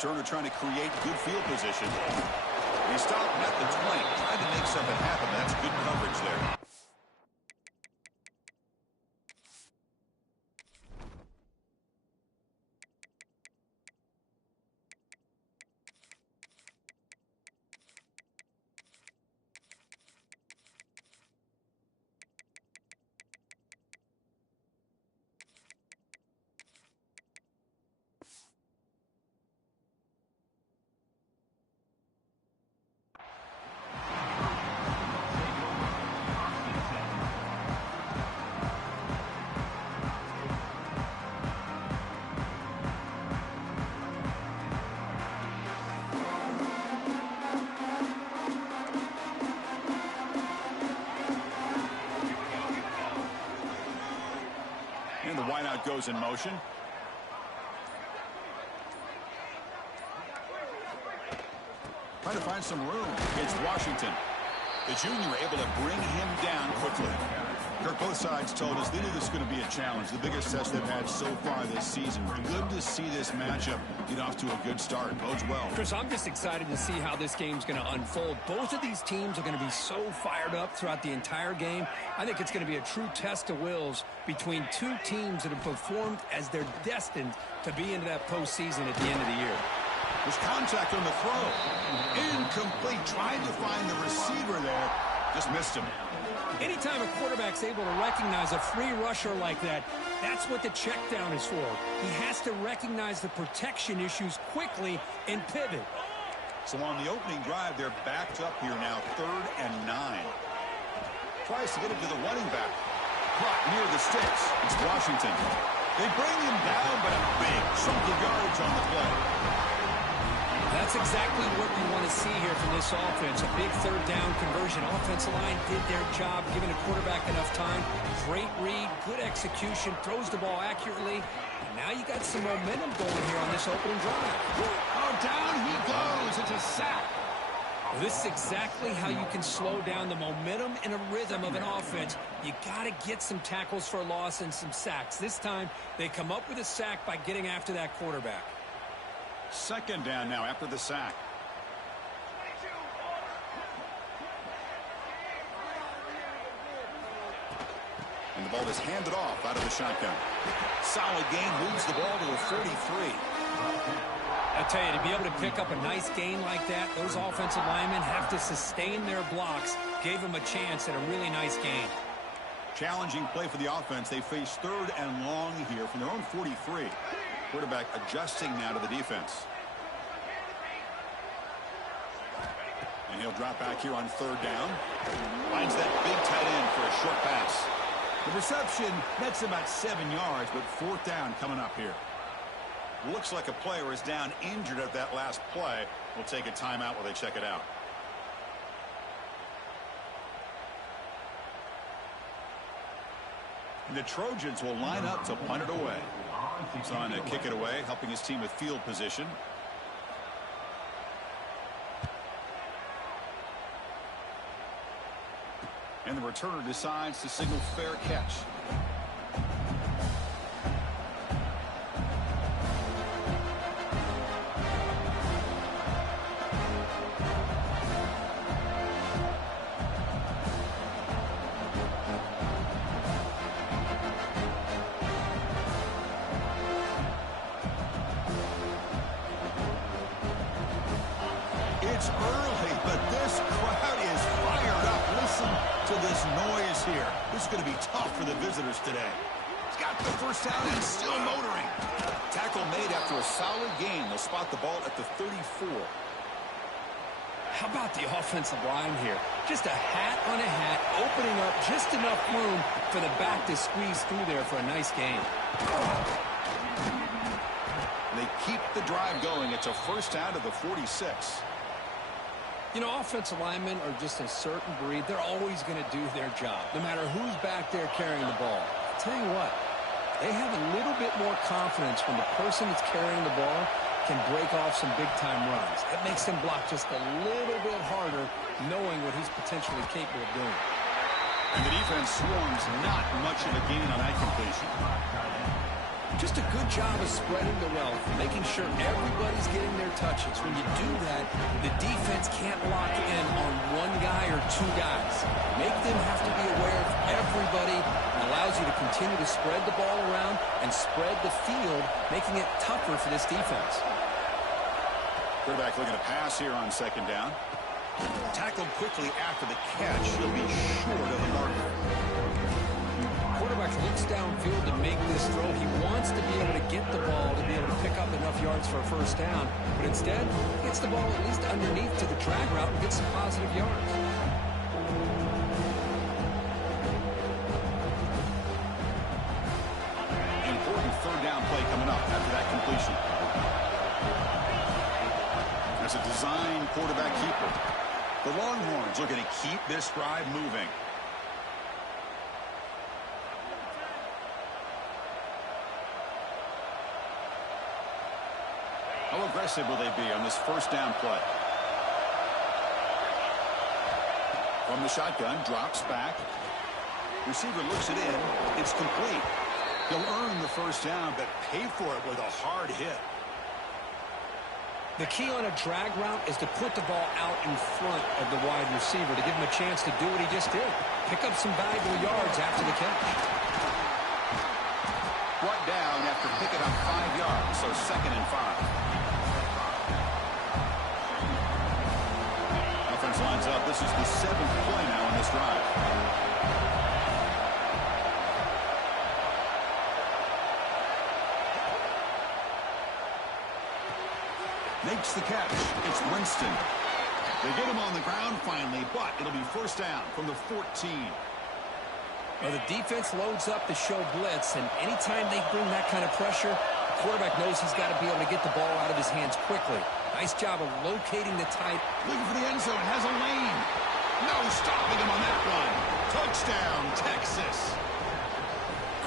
returner trying to create good field position. He stopped at the 20, trying to make something happen. That's good coverage there. And the wideout goes in motion. Trying to find some room against Washington. The junior able to bring him down quickly. Kirk, both sides told us they knew this was going to be a challenge. The biggest test they've had so far this season. Good to see this matchup get off to a good start. Bodes well. Chris, I'm just excited to see how this game's going to unfold. Both of these teams are going to be so fired up throughout the entire game. I think it's going to be a true test of wills between two teams that have performed as they're destined to be into that postseason at the end of the year. There's contact on the throw. Incomplete. Tried to find the receiver there. Just missed him. Anytime a quarterback's able to recognize a free rusher like that, that's what the check down is for. He has to recognize the protection issues quickly and pivot. So on the opening drive, they're backed up here now, 3rd and 9. Tries to get it to the running back. Caught near the sticks. It's Washington. They bring him down, but a big chunk of yards on the play. That's exactly what you want to see here from this offense. A big 3rd down conversion. Offensive line did their job, giving the quarterback enough time. Great read, good execution, throws the ball accurately. And now you got some momentum going here on this opening drive. Oh, down he goes. It's a sack. This is exactly how you can slow down the momentum and a rhythm of an offense. You got to get some tackles for loss and some sacks. This time, they come up with a sack by getting after that quarterback. 2nd down now after the sack. And the ball is handed off out of the shotgun. Solid game, moves the ball to the 43. I tell you, to be able to pick up a nice gain like that, those offensive linemen have to sustain their blocks. Gave them a chance at a really nice gain. Challenging play for the offense. They face 3rd and long here from their own 43. Quarterback adjusting now to the defense. And he'll drop back here on 3rd down. Finds that big tight end for a short pass. The reception nets about 7 yards, but 4th down coming up here. Looks like a player is down injured at that last play. We'll take a timeout while they check it out. And the Trojans will line up to punt it away. He's on to kick it away, helping his team with field position. And the returner decides to signal fair catch. It's early, but this crowd is fired up. Listen to this noise here. This is going to be tough for the visitors today. He's got the first down and still motoring. Tackle made after a solid gain. They'll spot the ball at the 34. How about the offensive line here? Just a hat on a hat, opening up just enough room for the back to squeeze through there for a nice gain. They keep the drive going. It's a first down to the 46. You know, offensive linemen are just a certain breed. They're always going to do their job, no matter who's back there carrying the ball. I'll tell you what, they have a little bit more confidence when the person that's carrying the ball can break off some big-time runs. It makes them block just a little bit harder, knowing what he's potentially capable of doing. And the defense swarms, not much of a gain on that completion. Just a good job of spreading the wealth, making sure everybody's getting their touches. When you do that, the defense can't lock in on one guy or two guys. Make them have to be aware of everybody. It allows you to continue to spread the ball around and spread the field, making it tougher for this defense. Quarterback looking to pass here on second down. Tackled quickly after the catch. He'll be short of the marker. Quarterback looks downfield to make this throw. He wants to be able to get the ball to be able to pick up enough yards for a first down. But instead, he gets the ball at least underneath to the drag route and gets some positive yards. Important third down play coming up after that completion. That's a design quarterback keeper. The Longhorns looking to keep this drive moving. How aggressive will they be on this first down play? From the shotgun, drops back. Receiver looks it in. It's complete. He'll earn the first down, but pay for it with a hard hit. The key on a drag route is to put the ball out in front of the wide receiver to give him a chance to do what he just did. Pick up some valuable yards after the catch. Brought down after picking up 5 yards, so 2nd and 5. Offense lines up. This is the 7th play now on this drive. Makes the catch. It's Winston. They get him on the ground finally, but it'll be first down from the 14. Well, the defense loads up to show blitz, and anytime they bring that kind of pressure, the quarterback knows he's got to be able to get the ball out of his hands quickly. Nice job of locating the tight. Looking for the end zone. Has a lane. No stopping him on that one. Touchdown, Texas.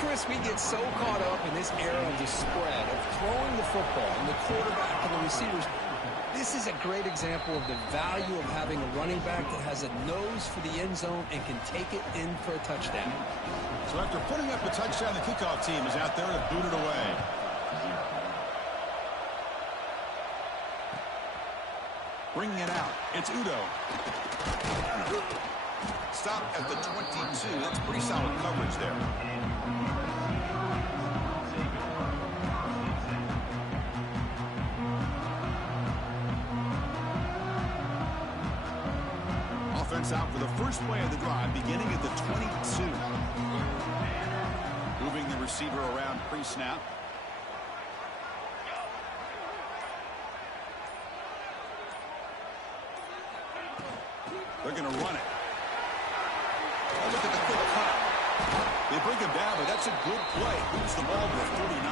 Chris, we get so caught up in this era of the spread, of throwing the football, and the quarterback and the receivers. This is a great example of the value of having a running back that has a nose for the end zone and can take it in for a touchdown. So after putting up a touchdown, the kickoff team is out there to boot it away. Bringing it out. It's Udo. Stop at the 22. That's pretty solid coverage there. Offense out for the first play of the drive, beginning at the 22. Moving the receiver around pre-snap. They're going to run it. Oh, look at the quick cut. They bring him down, but that's a good play. Moves the ball to the 49.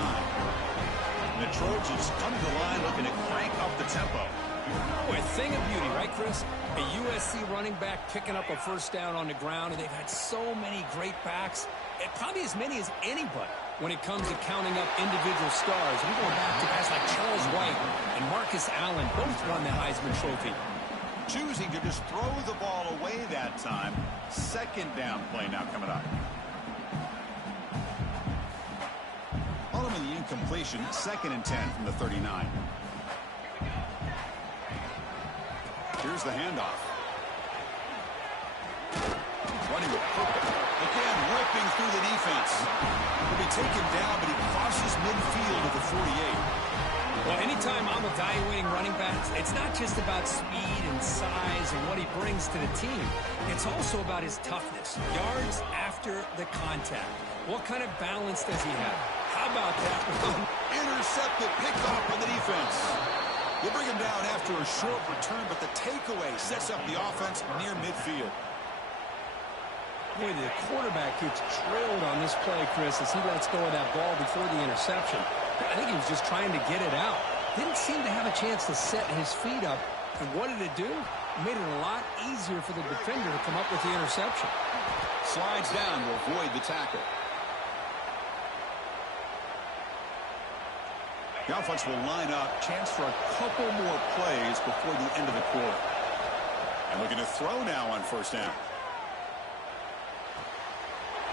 And the Trojans come to the line looking to crank up the tempo. Oh, a thing of beauty, right, Chris? A USC running back picking up a first down on the ground, and they've had so many great backs, and probably as many as anybody when it comes to counting up individual stars. I'm going back to guys like Charles White and Marcus Allen, both won the Heisman Trophy. Choosing to just throw the ball away that time. Second down play now coming up. Ultimately incompletion, 2nd and 10 from the 39. Here's the handoff. Running with purpose. Again, ripping through the defense. He'll be taken down, but he crosses midfield at the 48. Well, anytime I'm evaluating running backs, it's not just about speed and size and what he brings to the team. It's also about his toughness. Yards after the contact. What kind of balance does he have? How about that one? Intercepted, picked off by the defense. They bring him down after a short return, but the takeaway sets up the offense near midfield. Boy, the quarterback gets trailed on this play, Chris, as he lets go of that ball before the interception. I think he was just trying to get it out. Didn't seem to have a chance to set his feet up. And what did it do? It made it a lot easier for the defender to come up with the interception. Slides down to avoid the tackle. The offense will line up. Chance for a couple more plays before the end of the quarter. And looking to throw now on first down.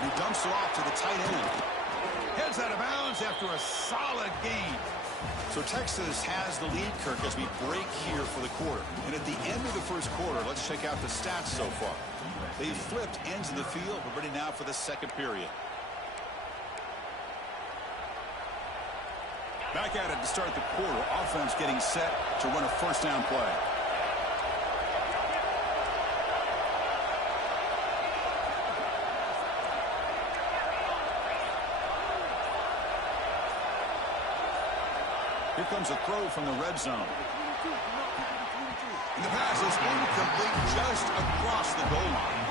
He dumps it off to the tight end. Heads out of bounds after a solid gain. So Texas has the lead, Kirk, as we break here for the quarter. And at the end of the first quarter, let's check out the stats so far. They've flipped ends of the field. We're ready now for the second period. Back at it to start the quarter. Offense getting set to run a first down play. Here comes a throw from the red zone. And the pass is incomplete just across the goal line.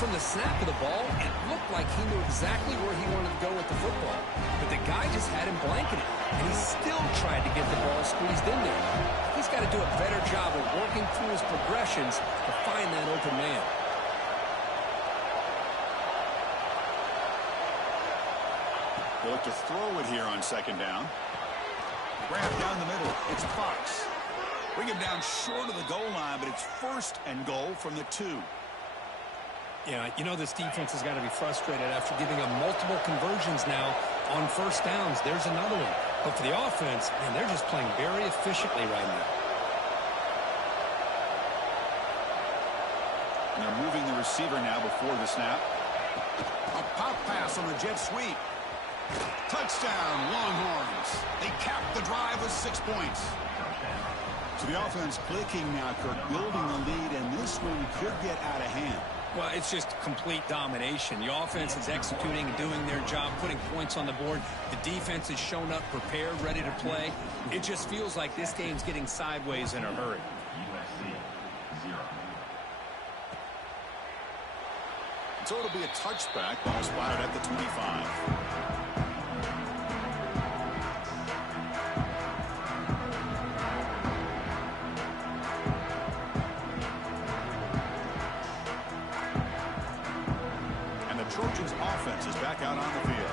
From the snap of the ball, it looked like he knew exactly where he wanted to go with the football. But the guy just had him blanketed, and he still tried to get the ball squeezed in there. He's got to do a better job of working through his progressions to find that open man. They look to throw it here on second down. Grab down the middle. It's Fox. Bring him down short of the goal line, but it's first and goal from the 2. Yeah, you know this defense has got to be frustrated after giving up multiple conversions now on first downs. There's another one. But for the offense, man, they're just playing very efficiently right now. And they're moving the receiver now before the snap. A pop pass on the jet sweep. Touchdown, Longhorns. They cap the drive with 6 points. So the offense clicking now, Kirk, building the lead, and this one could get out of hand. Well, it's just complete domination. The offense is executing and doing their job, putting points on the board. The defense has shown up, prepared, ready to play. It just feels like this game's getting sideways in a hurry. So it'll be a touchback. Ball spotted at the 25. Trojans offense is back out on the field.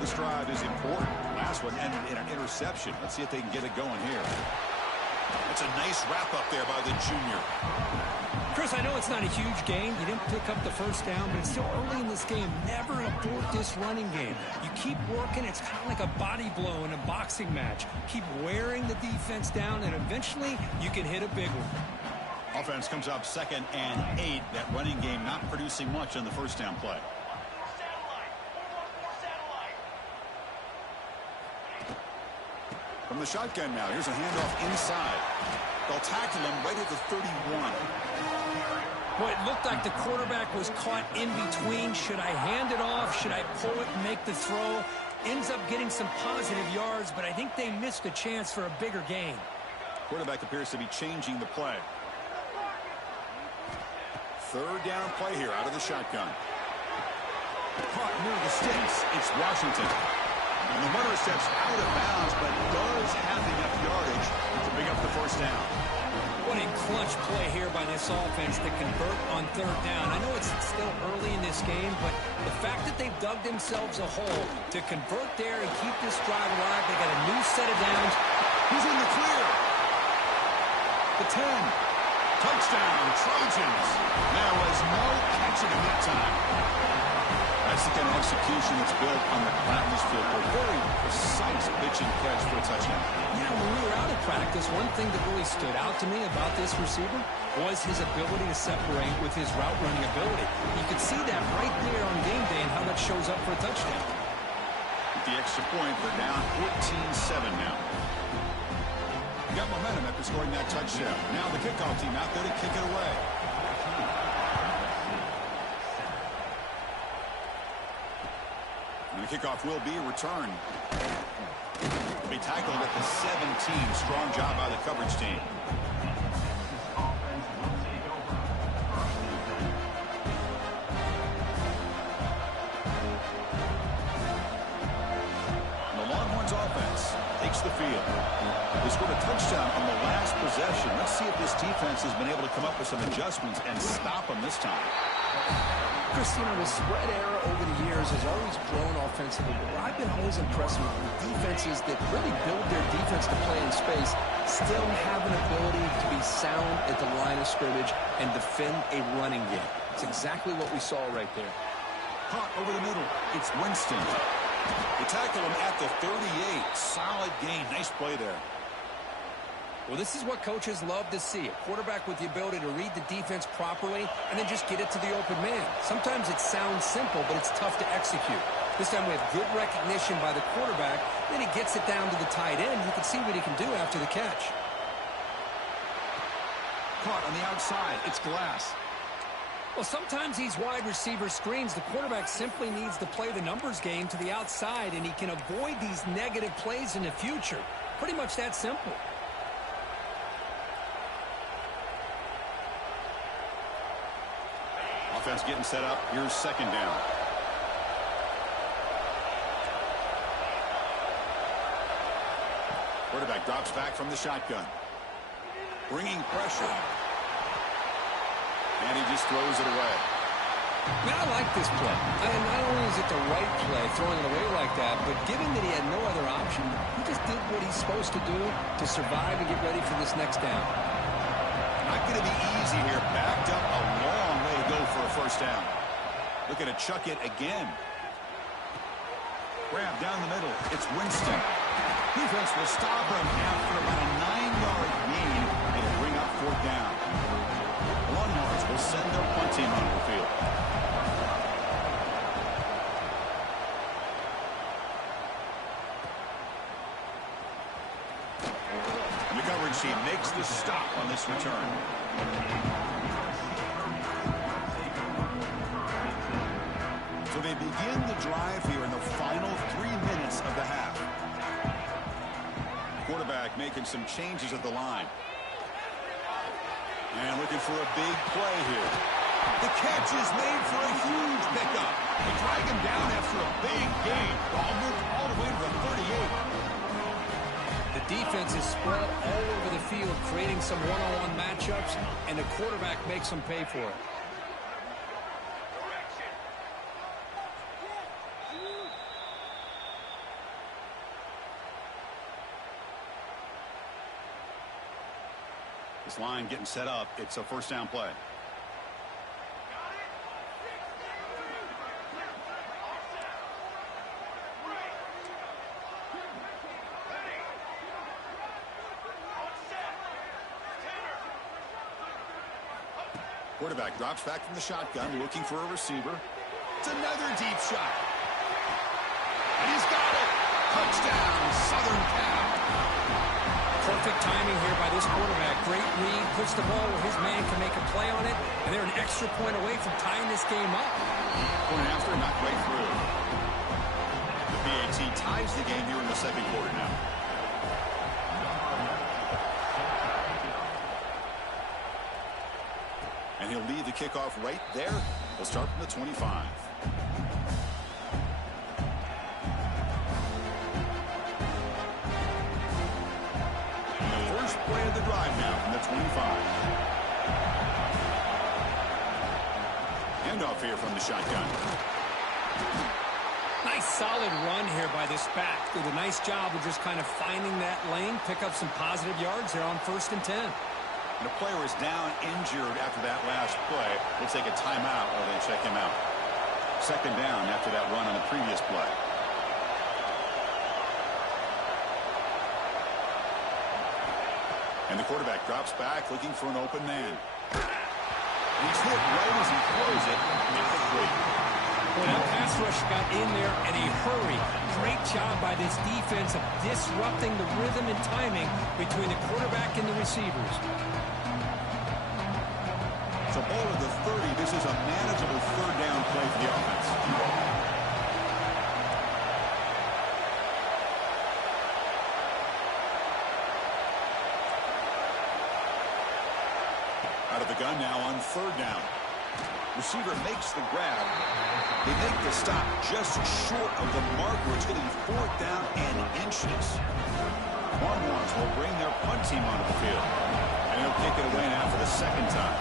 This drive is important. Last one ended in an interception. Let's see if they can get it going here. It's a nice wrap up there by the junior. Chris, I know it's not a huge game. You didn't pick up the first down, but it's still early in this game. Never abort this running game. You keep working. It's kind of like a body blow in a boxing match. Keep wearing the defense down, and eventually you can hit a big one. Offense comes up 2nd and 8. That running game not producing much on the first down play. From the shotgun now, here's a handoff inside. They'll tackle him right at the 31. Boy, it looked like the quarterback was caught in between. Should I hand it off? Should I pull it and make the throw? Ends up getting some positive yards, but I think they missed a chance for a bigger gain. Quarterback appears to be changing the play. Third down play here out of the shotgun. Caught near the sticks. It's Washington. And the runner steps out of bounds, but does have enough yardage to pick up the first down. What a clutch play here by this offense to convert on third down. I know it's still early in this game, but the fact that they've dug themselves a hole to convert there and keep this drive alive, they got a new set of downs. He's in the clear. The 10. Touchdown, Trojans. There was no catching him that time. That's the kind of execution that's built on the practice field. A very precise pitch and catch for a touchdown. You know, when we were out of practice, one thing that really stood out to me about this receiver was his ability to separate with his route running ability. You could see that right there on game day and how that shows up for a touchdown. With the extra point, they're down 14-7 now. Got momentum after scoring that touchdown. Now the kickoff team out there to kick it away. And the kickoff will be a return. Will be tackled at the 17. Strong job by the coverage team. And the Longhorns offense takes the field. They scored a touchdown on the last possession. Let's see if this defense has been able to come up with some adjustments and stop them this time. Christina, the spread era over the years has always grown offensively, but I've been always impressed with defenses that really build their defense to play in space, still have an ability to be sound at the line of scrimmage and defend a running game. It's exactly what we saw right there. Caught over the middle. It's Winston. They tackle him at the 38. Solid gain. Nice play there. Well, this is what coaches love to see. A quarterback with the ability to read the defense properly and then just get it to the open man. Sometimes it sounds simple, but it's tough to execute. This time we have good recognition by the quarterback. Then he gets it down to the tight end. You can see what he can do after the catch. Caught on the outside. It's Glass. Well, sometimes these wide receiver screens, the quarterback simply needs to play the numbers game to the outside, and he can avoid these negative plays in the future. Pretty much that simple. Offense getting set up. Here's second down. Quarterback drops back from the shotgun. Bringing pressure. And he just throws it away. Man, I like this play. And not only is it the right play, throwing it away like that, but given that he had no other option, he just did what he's supposed to do to survive and get ready for this next down. Not going to be easy here. Backed up a long way to go for a first down. Looking to chuck it again. Grab down the middle. It's Winston. Defense will stop him after about a 9-yard gain. It'll bring up fourth down. Longhorns will send their punt team onto the field. And the coverage team makes the stop on this return. So they begin the drive here in the final 3 minutes of the half. Quarterback making some changes at the line. And looking for a big play here. The catch is made for a huge pickup. They drag him down after a big gain. Ball moved all the way to the 38. The defense is spread all over the field, creating some one-on-one matchups, and the quarterback makes them pay for it. This line getting set up. It's a first down play. Quarterback drops back from the shotgun, looking for a receiver. It's another deep shot. And he's got it. Touchdown, Southern Cal. Perfect timing here by this quarterback. Great read, puts the ball where his man can make a play on it, and they're an extra point away from tying this game up. Point after, not quite through. The PAT ties the game here in the second quarter now. And he'll lead the kickoff right there. They'll start from the 25. Play of the drive now from the 25. Handoff here from the shotgun. Nice solid run here by this back. Did a nice job of just kind of finding that lane, pick up some positive yards there on 1st and 10. And a player is down injured after that last play. We'll take a timeout while they check him out. Second down after that run on the previous play. And the quarterback drops back, looking for an open man. And he's hit right as he throws it. Well, that pass rush got in there in a hurry. Great job by this defense of disrupting the rhythm and timing between the quarterback and the receivers. So ball at the 30. This is a manageable third down play for the offense. Out of the gun now on third down. Receiver makes the grab. They make the stop just short of the mark where it's going to be fourth down and inches. Longhorns will bring their punt team onto the field. And they'll kick it away now for the second time.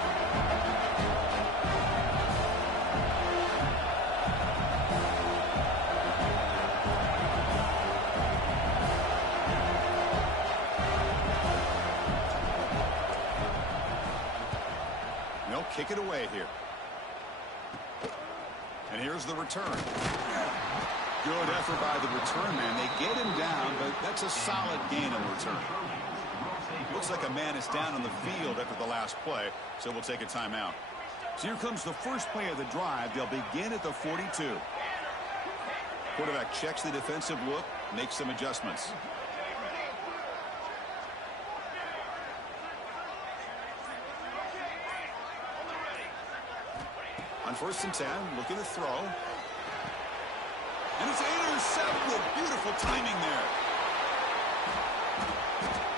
Kick it away here. And here's the return. Good effort by the return man. They get him down, but that's a solid gain on the return. Looks like a man is down on the field after the last play, so we'll take a timeout. So here comes the first play of the drive. They'll begin at the 42. Quarterback checks the defensive look, makes some adjustments. On 1st and 10, looking to throw. And it's intercepted. Beautiful timing there.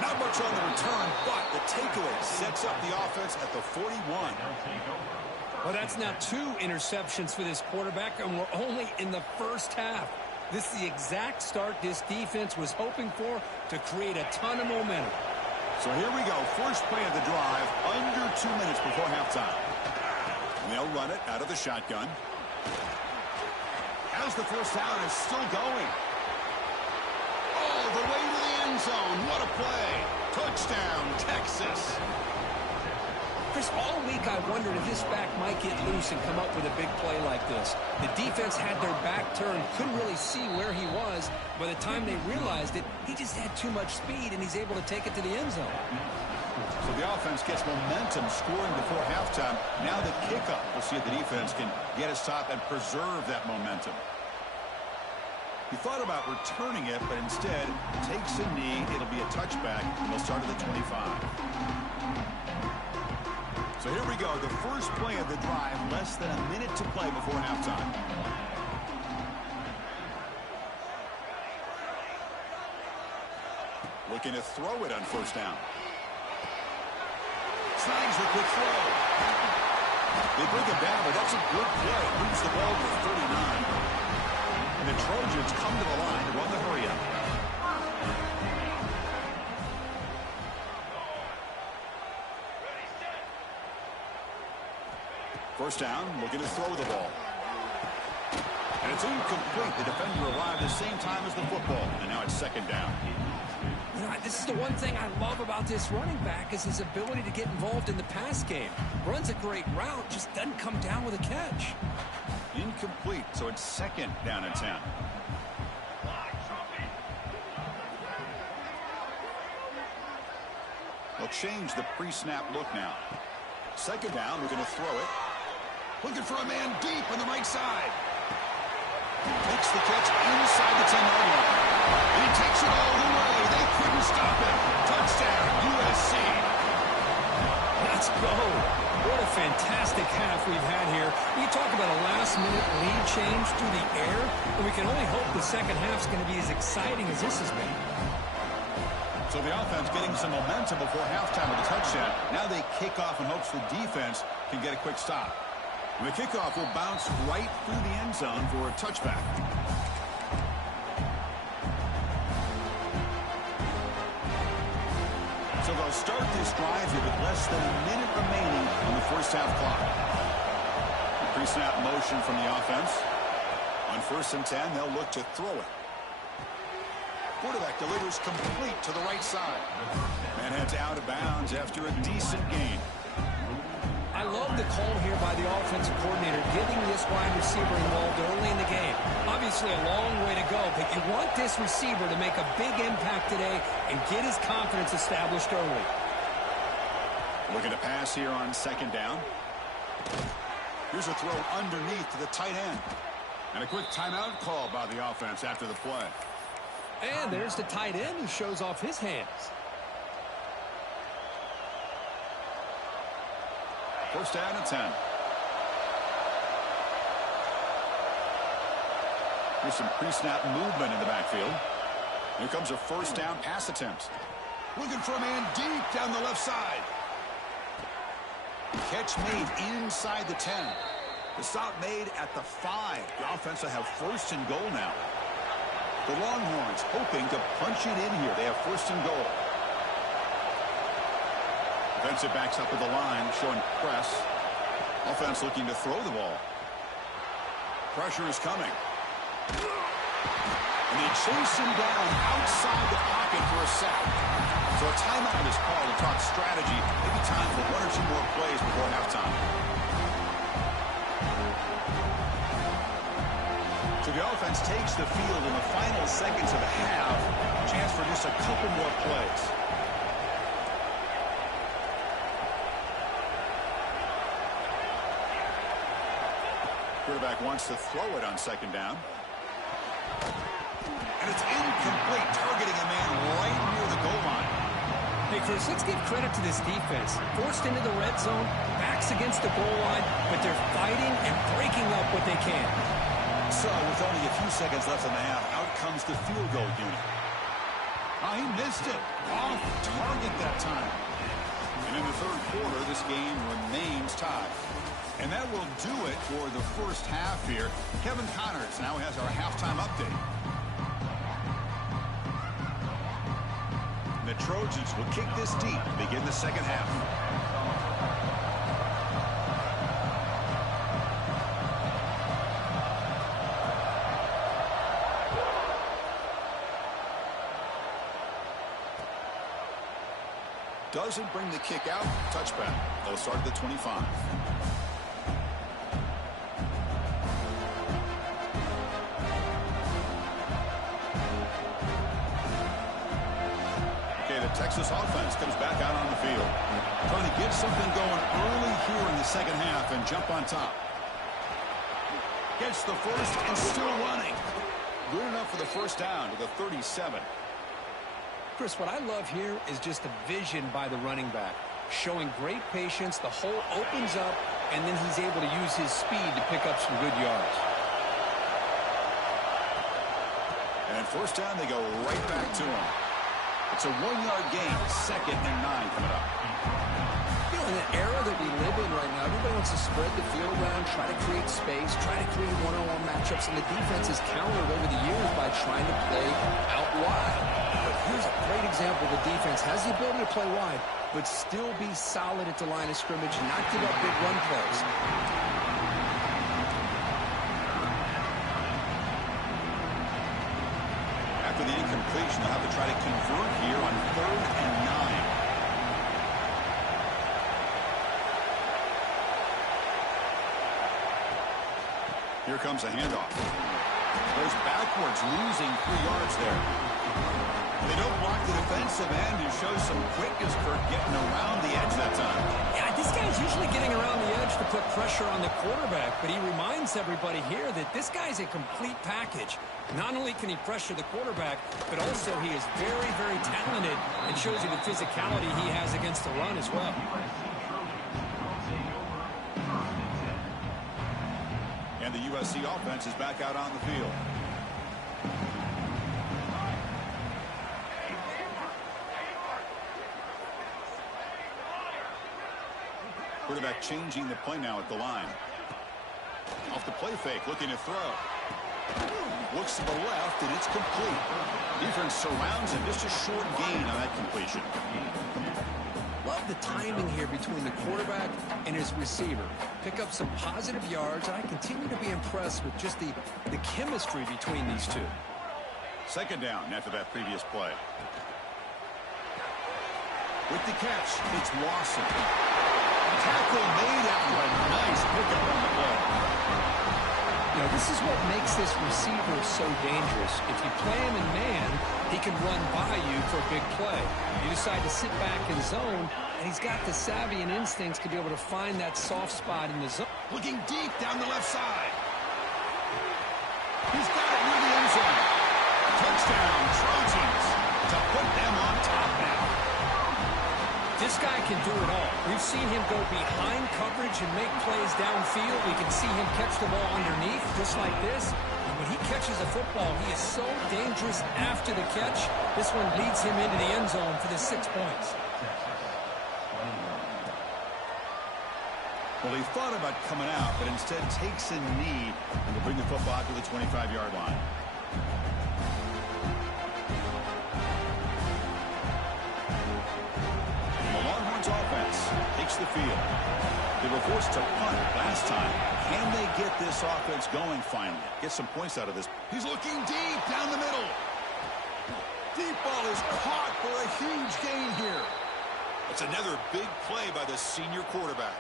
Not much on the return, but the takeaway sets up the offense at the 41. Well, that's now 2 interceptions for this quarterback, and we're only in the first half. This is the exact start this defense was hoping for to create a ton of momentum. So here we go. First play of the drive, under 2 minutes before halftime. And they'll run it out of the shotgun. Has the first down and is still going. Oh, the way to the end zone. What a play. Touchdown, Texas. Chris, all week I wondered if this back might get loose and come up with a big play like this. The defense had their back turned, couldn't really see where he was. By the time they realized it, he just had too much speed, and he's able to take it to the end zone. So the offense gets momentum scoring before halftime. Now the kickoff. We'll see if the defense can get a stop and preserve that momentum. He thought about returning it, but instead takes a knee. It'll be a touchback, and they'll start at the 25. So here we go, the first play of the drive, less than a minute to play before halftime. Looking to throw it on 1st down. Snags the quick throw. They bring it down, but that's a good play. Moves the ball to 39. And the Trojans come to the line to run the hurry up. First down, looking to throw the ball. And it's incomplete. The defender arrived at the same time as the football. And now it's 2nd down. You know, this is the one thing I love about this running back is his ability to get involved in the pass game. Runs a great route, just doesn't come down with a catch. Incomplete, so it's 2nd down and 10. They'll change the pre-snap look now. 2nd down, we're going to throw it. Looking for a man deep on the right side. Takes the catch inside the 10-yard line. He takes it all the way. They couldn't stop him. Touchdown, USC. Let's go. What a fantastic half we've had here. We talk about a last-minute lead change through the air, and we can only hope the second half's going to be as exciting as this has been. So the offense getting some momentum before halftime with a touchdown. Now they kick off in hopes the defense can get a quick stop. And the kickoff will bounce right through the end zone for a touchback. So they'll start this drive here with less than a minute remaining on the first half clock. The pre-snap motion from the offense. On 1st and 10, they'll look to throw it. Quarterback delivers complete to the right side. And heads out of bounds after a decent gain. I love the call here by the offensive coordinator, giving this wide receiver involved early in the game. Obviously a long way to go, but you want this receiver to make a big impact today and get his confidence established early. Looking to pass here on 2nd down. Here's a throw underneath to the tight end. And a quick timeout call by the offense after the play. And there's the tight end who shows off his hands. 1st down and 10. Here's some pre-snap movement in the backfield. Here comes a 1st down pass attempt. Looking for a man deep down the left side. Catch made inside the 10. The stop made at the 5. The offense will have 1st and goal now. The Longhorns hoping to punch it in here. They have 1st and goal. Defensive backs up at the line, showing press. Offense looking to throw the ball. Pressure is coming. And they chase him down outside the pocket for a sack. So a timeout is called to talk strategy. Maybe time for 1 or 2 more plays before halftime. So the offense takes the field in the final seconds of the half. Chance for just a couple more plays. Quarterback wants to throw it on second down. And it's incomplete, targeting a man right near the goal line. Hey, Chris, let's give credit to this defense. Forced into the red zone, backs against the goal line, but they're fighting and breaking up what they can. So, with only a few seconds left in the half, out comes the field goal unit. Oh, he missed it. Off target that time. And in the third quarter, this game remains tied. And that will do it for the first half here. Kevin Connors now has our halftime update. The Trojans will kick this deep to begin the second half. Doesn't bring the kick out. Touchback. They'll start at the 25. Texas offense comes back out on the field. Trying to get something going early here in the second half and jump on top. Gets the first and still running. Good enough for the first down to the 37. Chris, what I love here is just the vision by the running back. Showing great patience, the hole opens up, and then he's able to use his speed to pick up some good yards. And first down, they go right back to him. It's a 1-yard gain, 2nd and 9 coming up. You know, in the era that we live in right now, everybody wants to spread the field around, try to create space, try to create one-on-one matchups, and the defense has countered over the years by trying to play out wide. But here's a great example. The defense has the ability to play wide, but still be solid at the line of scrimmage and not give up big run plays. After the incompletion, they'll have to try to convert here on 3rd and 9. Here comes a handoff. Goes backwards, losing 3 yards there. They don't block the defensive end, who shows some quickness for getting around the edge that time. Yeah, this guy's usually getting around the edge to put pressure on the quarterback, but he reminds everybody here that this guy's a complete package. Not only can he pressure the quarterback, but also he is very, very talented and shows you the physicality he has against the run as well. And the USC offense is back out on the field. Quarterback changing the play now at the line. Off the play fake, looking to throw. Looks to the left, and it's complete. Defense surrounds him. Just a short gain on that completion. Love the timing here between the quarterback and his receiver. Pick up some positive yards, and I continue to be impressed with just the chemistry between these two. Second down after that previous play. With the catch, it's Lawson. Tackle made after a nice pickup on the play. You know, this is what makes this receiver so dangerous. If you play him in man, he can run by you for a big play. You decide to sit back in zone, and he's got the savvy and instincts to be able to find that soft spot in the zone. Looking deep down the left side. He's got it near the end zone. Touchdown, Trojans, to put them on top now. This guy can do it all. We've seen him go behind coverage and make plays downfield. We can see him catch the ball underneath, just like this. And when he catches a football, he is so dangerous after the catch. This one leads him into the end zone for the 6 points. Well, he thought about coming out, but instead takes a knee and will bring the football to the 25-yard line. Offense takes the field. They were forced to punt last time. Can they get this offense going finally? Get some points out of this. He's looking deep down the middle. Deep ball is caught for a huge gain here. It's another big play by the senior quarterback.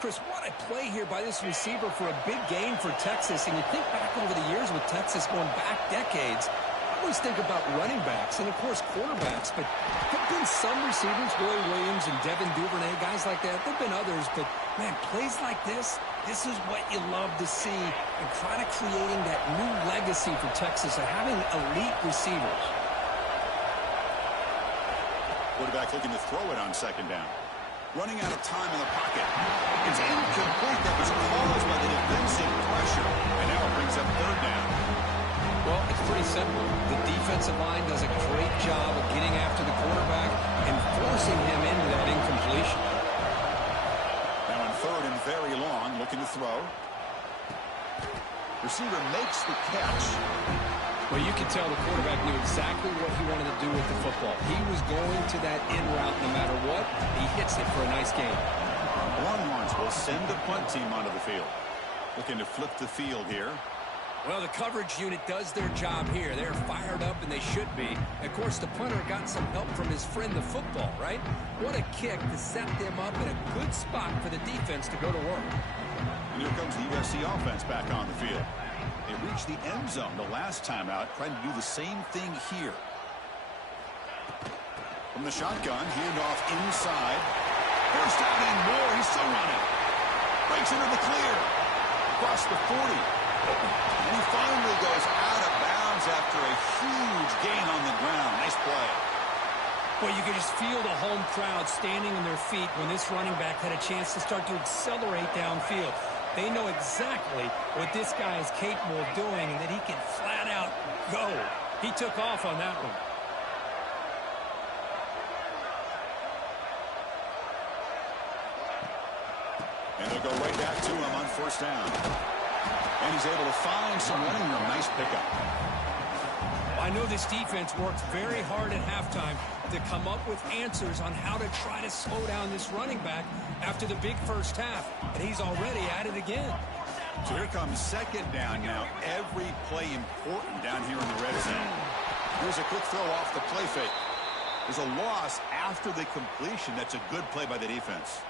Chris, what a play here by this receiver for a big gain for Texas. And you think back over the years when Texas going back decades. I always think about running backs and, of course, quarterbacks, but there have been some receivers, Roy Williams and Devin Duvernay, guys like that. There have been others, but, man, plays like this is what you love to see, and kind of creating that new legacy for Texas of having elite receivers. Quarterback looking to throw it on second down. Running out of time in the pocket. It's incomplete. That was caused by the defensive pressure, and now it brings up third down. Well, it's pretty simple. The defensive line does a great job of getting after the quarterback and forcing him into that incompletion. Now on third and very long, looking to throw. Receiver makes the catch. Well, you can tell the quarterback knew exactly what he wanted to do with the football. He was going to that in route no matter what. He hits it for a nice gain. Longhorns will send the punt team onto the field. Looking to flip the field here. Well, the coverage unit does their job here. They're fired up, and they should be. Of course, the punter got some help from his friend, the football, right? What a kick to set them up in a good spot for the defense to go to work. And here comes the USC offense back on the field. They reached the end zone the last time out, trying to do the same thing here. From the shotgun, handoff inside. First down and more. He's still running. Breaks into the clear. Across the 40. And he finally goes out of bounds after a huge gain on the ground. Nice play. Well, you could just feel the home crowd standing on their feet when this running back had a chance to start to accelerate downfield. They know exactly what this guy is capable of doing and that he can flat out go. He took off on that one. And they'll go right back to him on first down. And he's able to find some running room. Nice pickup. I know this defense worked very hard at halftime to come up with answers on how to try to slow down this running back after the big first half. And he's already at it again. So here comes second down now. Every play important down here in the red zone. Here's a quick throw off the play fake. There's a loss after the completion. That's a good play by the defense.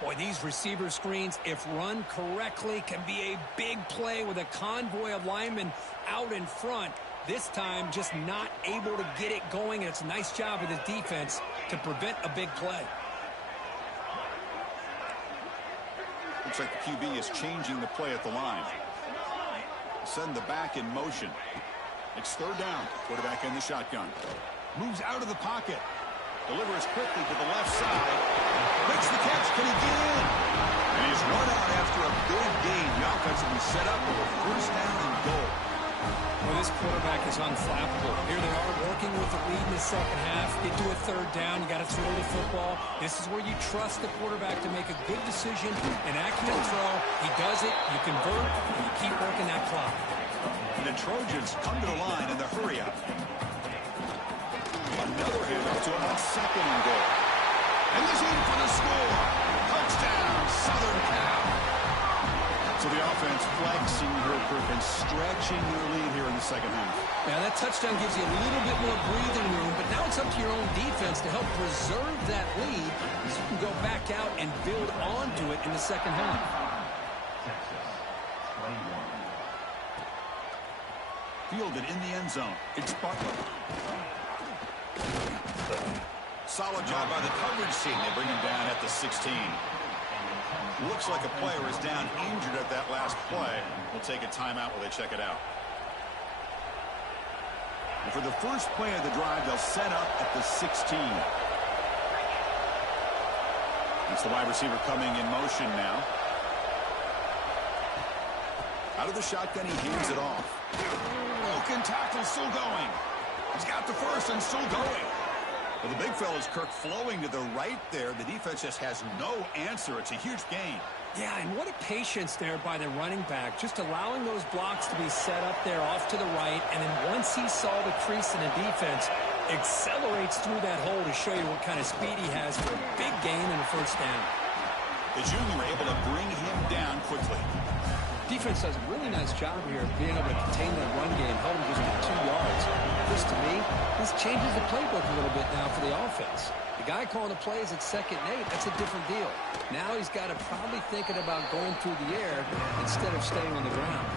Boy, these receiver screens, if run correctly, can be a big play with a convoy of linemen out in front. This time, just not able to get it going. And it's a nice job of the defense to prevent a big play. Looks like the QB is changing the play at the line. Send the back in motion. It's third down. Quarterback in the shotgun. Moves out of the pocket. Delivers quickly to the left side. Makes the catch. Can he get in? And he's run out after a big gain. The offense will be set up with a first down and goal. Well, this quarterback is unflappable. Here they are working with the lead in the second half. Get to a third down. You got to throw the football. This is where you trust the quarterback to make a good decision, an accurate throw. He does it. You convert, and you keep working that clock. And the Trojans come to the line in the hurry up. Another handoff to him on second and goal. And he's in for the score. Touchdown, Southern Cal. So the offense flexing her curve and stretching their lead here in the second half. Now that touchdown gives you a little bit more breathing room, but now it's up to your own defense to help preserve that lead so you can go back out and build onto it in the second half. Fielded in the end zone. It's Butler. Solid job by the coverage team. They bring him down at the 16. Looks like a player is down injured at that last play. We'll take a timeout while they check it out. And for the first play of the drive, they'll set up at the 16. It's the wide receiver coming in motion now. Out of the shotgun, he hands it off. Broken tackle, still going. He's got the first and still going. Well, the big fella's Kirk flowing to the right there. The defense just has no answer. It's a huge gain. Yeah, and what a patience there by the running back. Just allowing those blocks to be set up there off to the right. And then once he saw the crease in the defense, accelerates through that hole to show you what kind of speed he has for a big gain and a first down. The junior able to bring him down quickly. Defense does a really nice job here of being able to contain that run game, held him just 2 yards. This, to me, this changes the playbook a little bit now for the offense. The guy calling the plays at 2nd and 8, that's a different deal. Now he's got to probably thinking about going through the air instead of staying on the ground.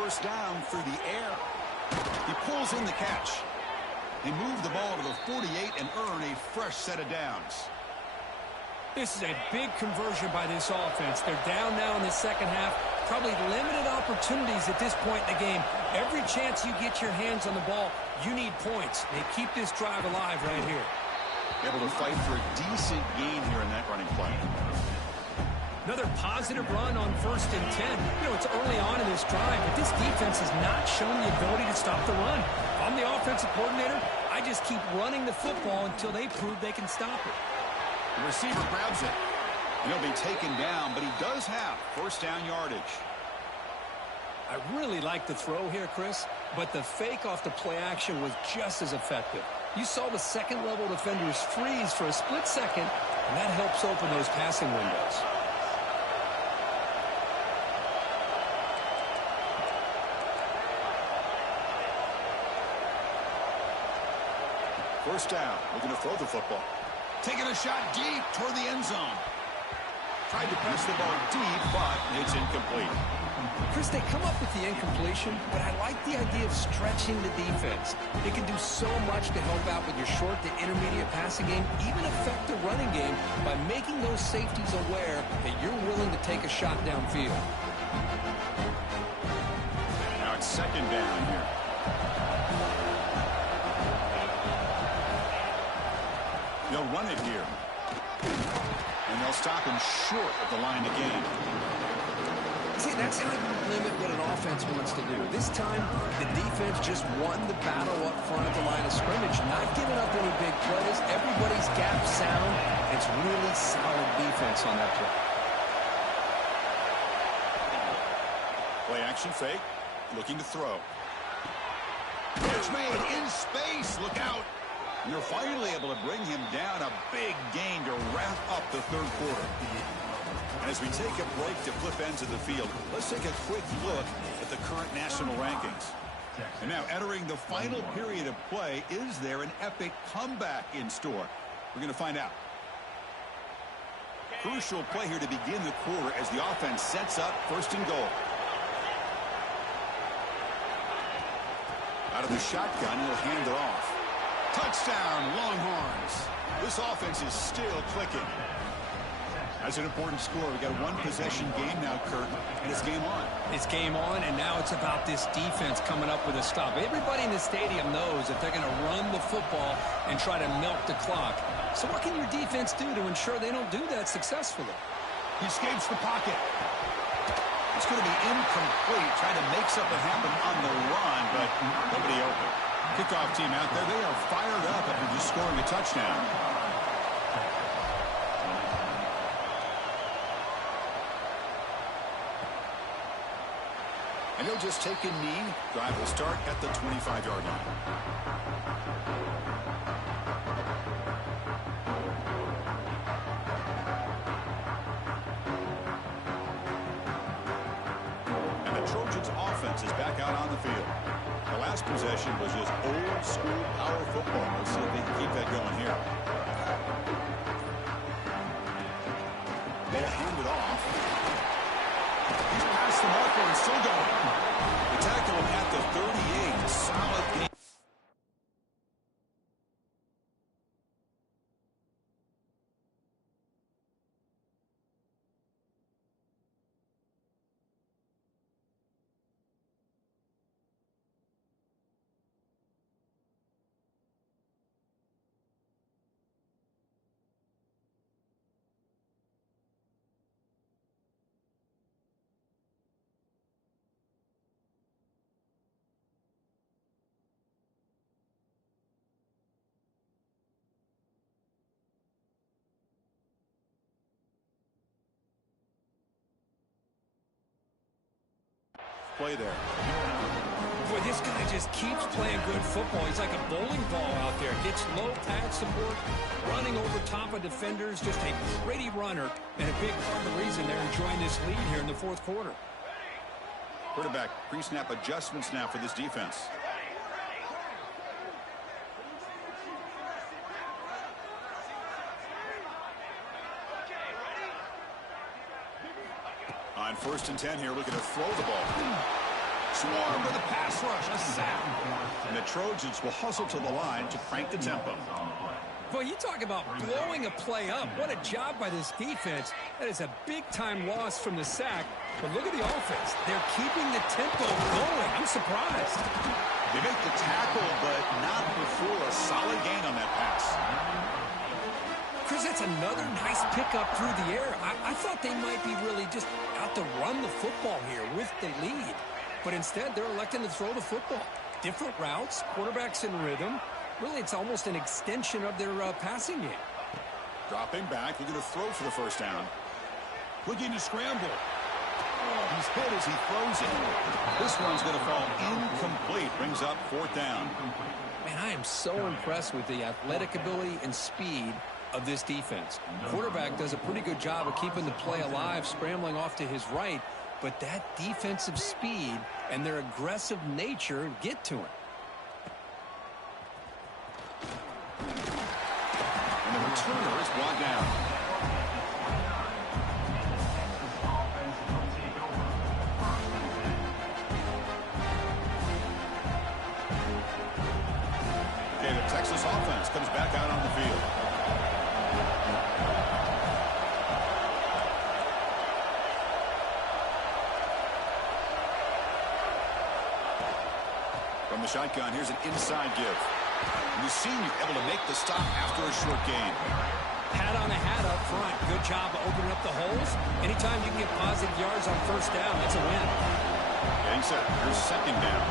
first down through the air. He pulls in the catch. He moved the ball to the 48 and earned a fresh set of downs. This is a big conversion by this offense. They're down now in the second half. Probably limited opportunities at this point in the game. Every chance you get your hands on the ball, you need points. They keep this drive alive right here. Able to fight for a decent gain here in that running play. Another positive run on 1st and 10. You know, it's early on in this drive, but this defense has not shown the ability to stop the run. If I'm the offensive coordinator, I just keep running the football until they prove they can stop it. The receiver grabs it. And he'll be taken down, but he does have first down yardage. I really like the throw here, Chris, but the fake off the play action was just as effective. You saw the second-level defenders freeze for a split second, and that helps open those passing windows. First down, looking to throw the football. Taking a shot deep toward the end zone. Tried to press the ball deep, but it's incomplete. Chris, they come up with the incompletion, but I like the idea of stretching the defense. They can do so much to help out with your short to intermediate passing game, even affect the running game by making those safeties aware that you're willing to take a shot downfield. Now it's second down here. They'll run it here. And they'll stop him short of the line of gain. See, that's how you limit what an offense wants to do. This time, the defense just won the battle up front at the line of scrimmage, not giving up any big plays. Everybody's gap sound. It's really solid defense on that play. Play action fake. Looking to throw. Catch made in space. Look out. And they're finally able to bring him down. A big gain to wrap up the third quarter. And as we take a break to flip ends of the field, let's take a quick look at the current national rankings. And now entering the final period of play, is there an epic comeback in store? We're going to find out. Crucial play here to begin the quarter as the offense sets up first and goal. Out of the shotgun, he'll hand it off. Touchdown, Longhorns. This offense is still clicking. That's an important score. We got a one-possession game now, Kurt, and it's game on. It's game on, and now it's about this defense coming up with a stop. Everybody in the stadium knows that they're going to run the football and try to milk the clock. So what can your defense do to ensure they don't do that successfully? He escapes the pocket. It's going to be incomplete, trying to make something happen on the run, but nobody open. Kickoff team out there, they are fired up after just scoring a touchdown. And he'll just take a knee. Drive will start at the 25-yard line. And the Trojans' offense is back out on the field. The last possession was just old-school power football. Let's see if they can keep that going here. They'll hand it off. He's past the marker and still going. The tackle at the 38. Solid game. Play there. Boy, this guy just keeps playing good football. He's like a bowling ball out there. Gets low pad support, running over top of defenders. Just a pretty runner, and a big part of the reason they're enjoying this lead here in the fourth quarter. Quarterback pre-snap adjustments now for this defense. On 1st and 10 here, looking to throw the ball. Swarm with a pass rush, a sack. And the Trojans will hustle to the line to crank the tempo. Well, you talk about blowing a play up. What a job by this defense. That is a big-time loss from the sack. But look at the offense. They're keeping the tempo going. I'm surprised. They make the tackle, but not before a solid gain on that pass. Chris, that's another nice pickup through the air. I thought they might be really just out to run the football here with the lead. But instead, they're electing to throw the football. Different routes, quarterbacks in rhythm. Really, it's almost an extension of their passing game. Dropping back, looking to throw for the first down. Looking to scramble. Oh, he's hit as he throws it. This one's going to fall incomplete. Brings up fourth down. Man, I am so impressed with the athletic ability and speed of this defense. Quarterback does a pretty good job of keeping the play alive, scrambling off to his right. But that defensive speed and their aggressive nature get to him. And the returner is brought down. Okay, the Texas offense comes back out on the field. From the shotgun, here's an inside give. The senior able to make the stop after a short gain. Hat on a hat up front. Good job of opening up the holes. Anytime you can get positive yards on first down, that's a win. Getting set. Here's second down.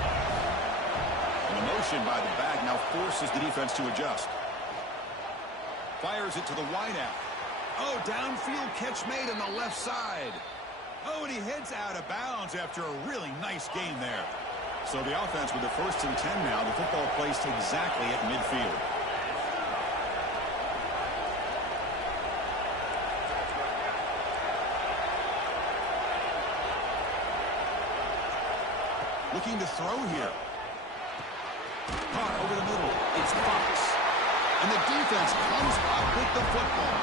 And the motion by the back now forces the defense to adjust. Fires it to the wideout. Oh, downfield catch made on the left side. Oh, and he heads out of bounds after a really nice gain there. So the offense with the 1st and 10 now, the football placed exactly at midfield. Looking to throw here. Caught over the middle. It's Fox. And the defense comes up with the football.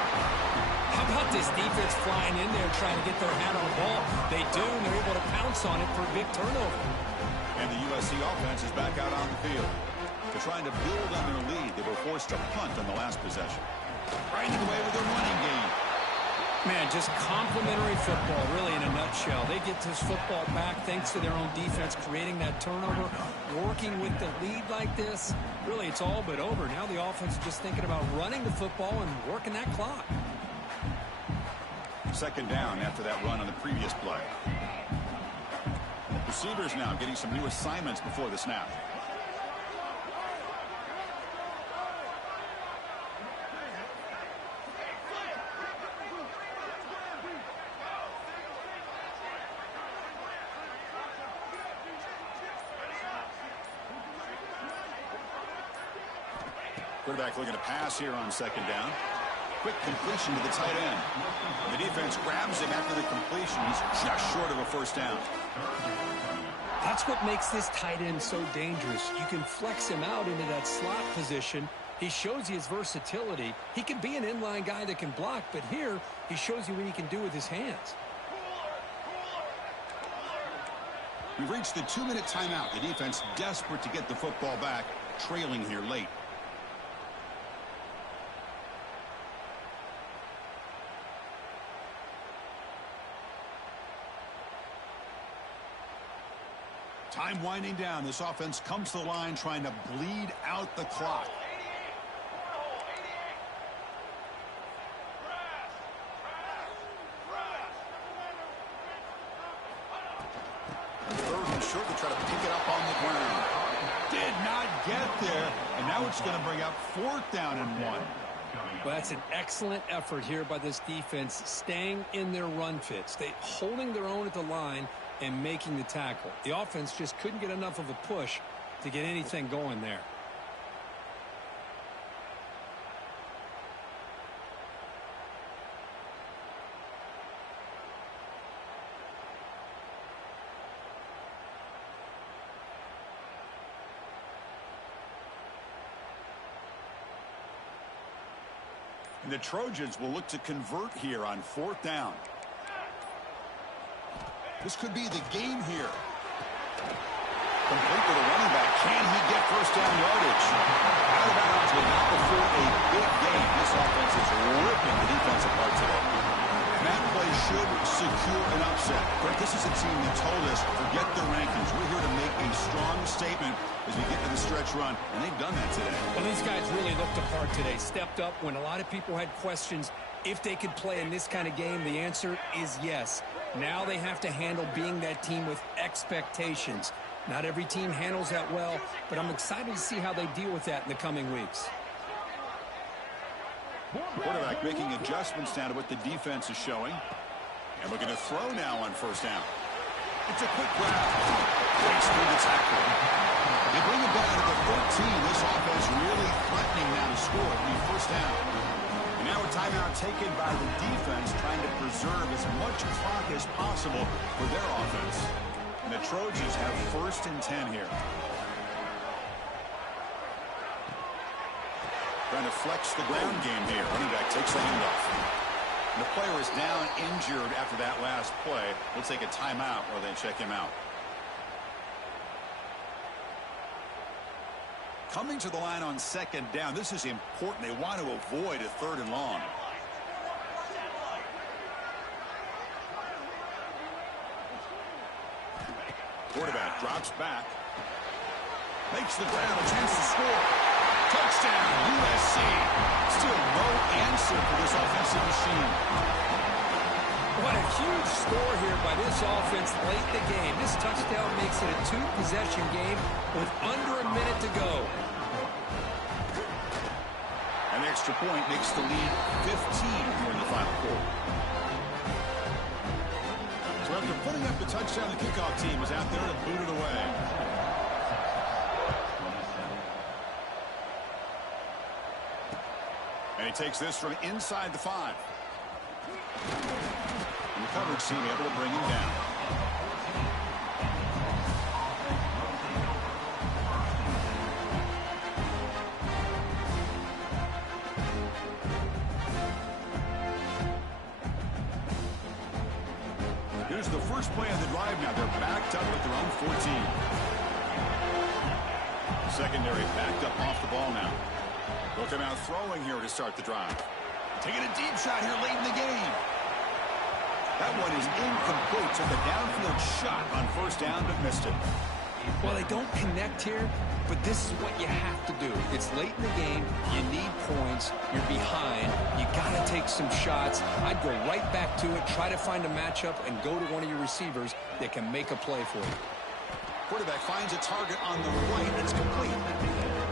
How about this defense flying in there trying to get their hand on the ball? They do, and they're able to pounce on it for a big turnover. And the USC offense is back out on the field. They're trying to build on their lead. They were forced to punt on the last possession. Grinding away with a running game. Man, just complimentary football, really, in a nutshell. They get this football back thanks to their own defense, creating that turnover, working with the lead like this. Really, it's all but over. Now the offense is just thinking about running the football and working that clock. Second down after that run on the previous play. Receivers now getting some new assignments before the snap. Quarterback looking to pass here on second down. Quick completion to the tight end. The defense grabs him after the completion. He's just short of a first down. That's what makes this tight end so dangerous. You can flex him out into that slot position. He shows you his versatility. He can be an inline guy that can block, but here he shows you what he can do with his hands. We've reached the 2-minute timeout. The defense desperate to get the football back, trailing here late. Time winding down. This offense comes to the line trying to bleed out the clock. Third and short to try to pick it up on the ground. Did not get there. And now it's going to bring up 4th down and 1. Well, that's an excellent effort here by this defense, staying in their run fits. They holding their own at the line and making the tackle. The offense just couldn't get enough of a push to get anything going there. And the Trojans will look to convert here on 4th down. This could be the game here. Complete with a running back. Can he get first down yardage? Out of bounds, but not before a big gain. This offense is ripping the defense apart today. That play should secure an upset. But this is a team that told us, forget the rankings. We're here to make a strong statement as we get to the stretch run, and they've done that today. Well, these guys really looked apart today. Stepped up when a lot of people had questions if they could play in this kind of game. The answer is yes. Now they have to handle being that team with expectations. Not every team handles that well, but I'm excited to see how they deal with that in the coming weeks. Quarterback making adjustments down to what the defense is showing. And looking to throw now on first down. It's a quick grab. Breaks through the tackle. They bring it down to the 13. This offense really threatening now to score on the first down. And now a timeout taken by the defense, trying to preserve as much clock as possible for their offense. And the Trojans have first and 10 here. Trying to flex the ground game here. Running back takes the handoff. And the player is down injured after that last play. We'll take a timeout while they check him out. Coming to the line on second down. This is important. They want to avoid a third and long. Quarterback drops back. Makes the grab. A chance to score. Touchdown, USC. Still no answer for this offensive machine. What a huge score here by this offense late in the game. This touchdown makes it a two-possession game with under a minute to go. An extra point makes the lead 15 here in the final quarter. So after putting up the touchdown, the kickoff team is out there to boot it away. And he takes this from inside the 5. And the coverage team able to bring him down. Here's the first play of the drive now. They're backed up at their own 14. Secondary backed up off the ball now. They'll come out throwing here to start the drive. Taking a deep shot here late in the game. That one is incomplete. Took a downfield shot on first down, but missed it. Well, they don't connect here, but this is what you have to do. It's late in the game. You need points. You're behind. You got to take some shots. I'd go right back to it, try to find a matchup, and go to one of your receivers that can make a play for you. Quarterback finds a target on the right. It's complete.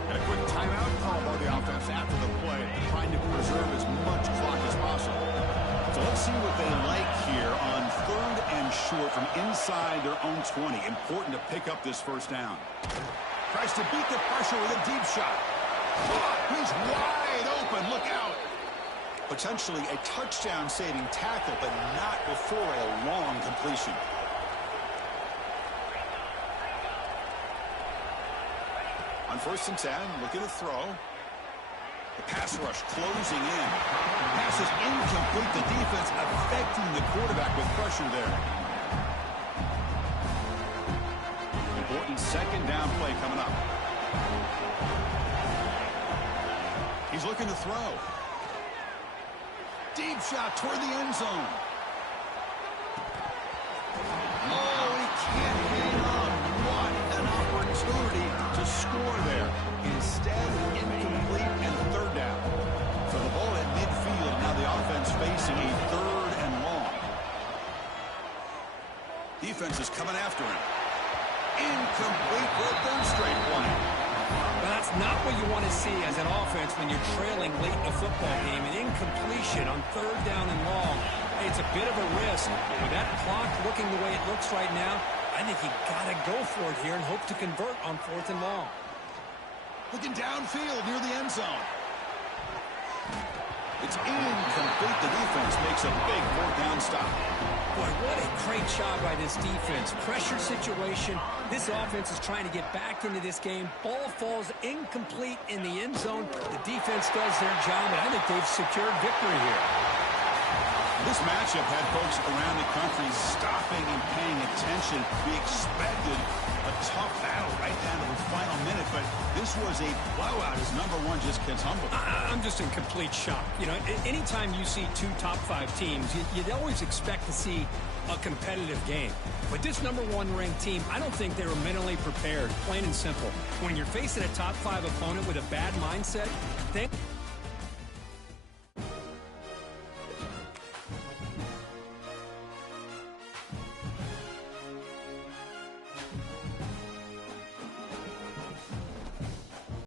And a quick timeout call by the offense after the play, trying to preserve as much clock as possible. So let's see what they like here on third and short from inside their own 20. Important to pick up this first down. Tries to beat the pressure with a deep shot. He's wide open. Look out. Potentially a touchdown-saving tackle, but not before a long completion. On first and 10, looking to throw. The pass rush closing in. Pass is incomplete. The defense affecting the quarterback with pressure there. Important second down play coming up. He's looking to throw. Deep shot toward the end zone. Oh, he can't hang on. What an opportunity to score there. Instead, incomplete and third down. So the ball at midfield. Now the offense facing a third and long. Defense is coming after him. Incomplete for a third straight play. But that's not what you want to see as an offense when you're trailing late in a football game. An incompletion on third down and long. It's a bit of a risk. With that clock looking the way it looks right now, I think you got to go for it here and hope to convert on fourth and long. Looking downfield near the end zone. It's incomplete. The defense makes a big fourth down stop. Boy, what a great job by this defense. Pressure situation. This offense is trying to get back into this game. Ball falls incomplete in the end zone. The defense does their job, and I think they've secured victory here. This matchup had folks around the country stopping and paying attention. We expected a tough battle right down to the final minute, but this was a blowout as number one just gets humbled. I'm just in complete shock. You know, anytime you see two top 5 teams, you'd always expect to see a competitive game. But this number one ranked team, I don't think they were mentally prepared, plain and simple. When you're facing a top 5 opponent with a bad mindset, they